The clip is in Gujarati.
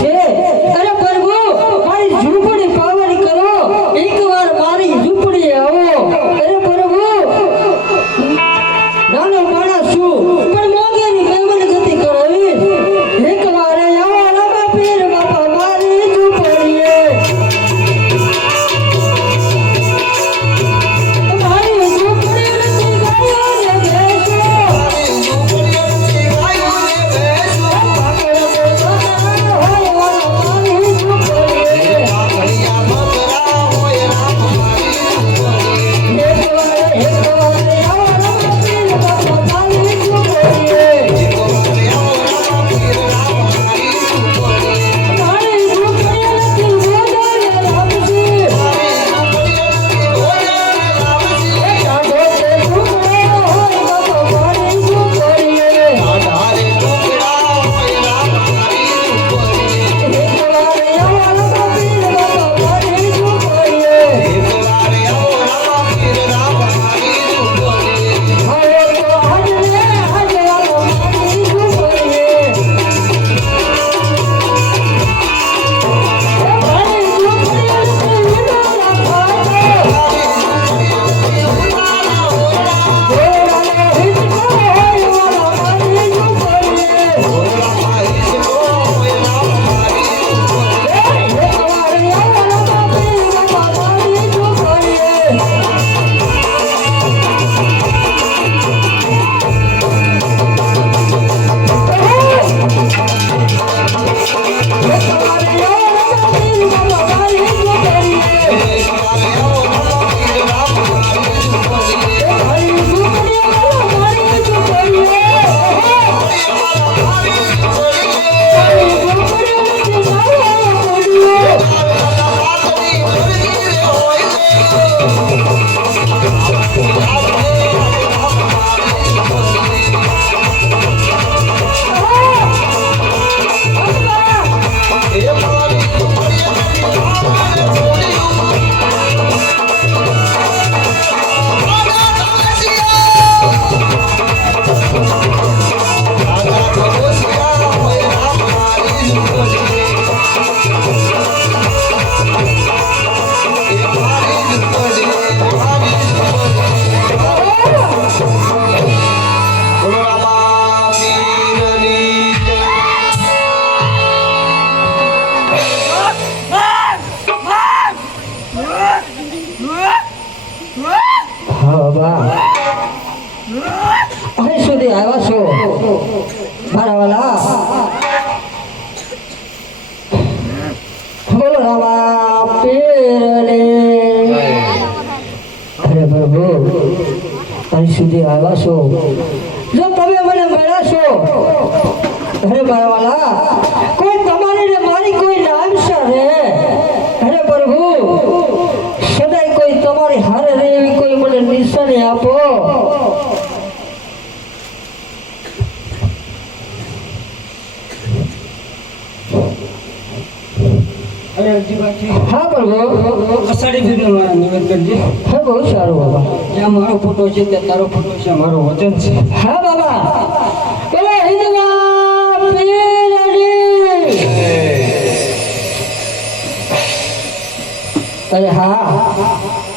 છે. અરે પ્રભુ મારી ઝૂંપડી હા બા અહીં સુધી આવ્યા છો, મારા વાલા. જો તમે મને મળ્યા છો, અરે કોઈ તમારી મારી કોઈ નામ છે રે અરે પ્રભુ સદાય કોઈ તમારી હારે રહે એવી કોઈ મને આપો. હા પ્રભુ. અષાઢી બીજનું મારા નિવેદ કરજે. હા બહુ સારું બાબા. જ્યાં મારો ફોટો છે ત્યાં તારો ફોટો છે મારો વચન છે. હા બાબા. બોલો હિન્દવા અરે હા.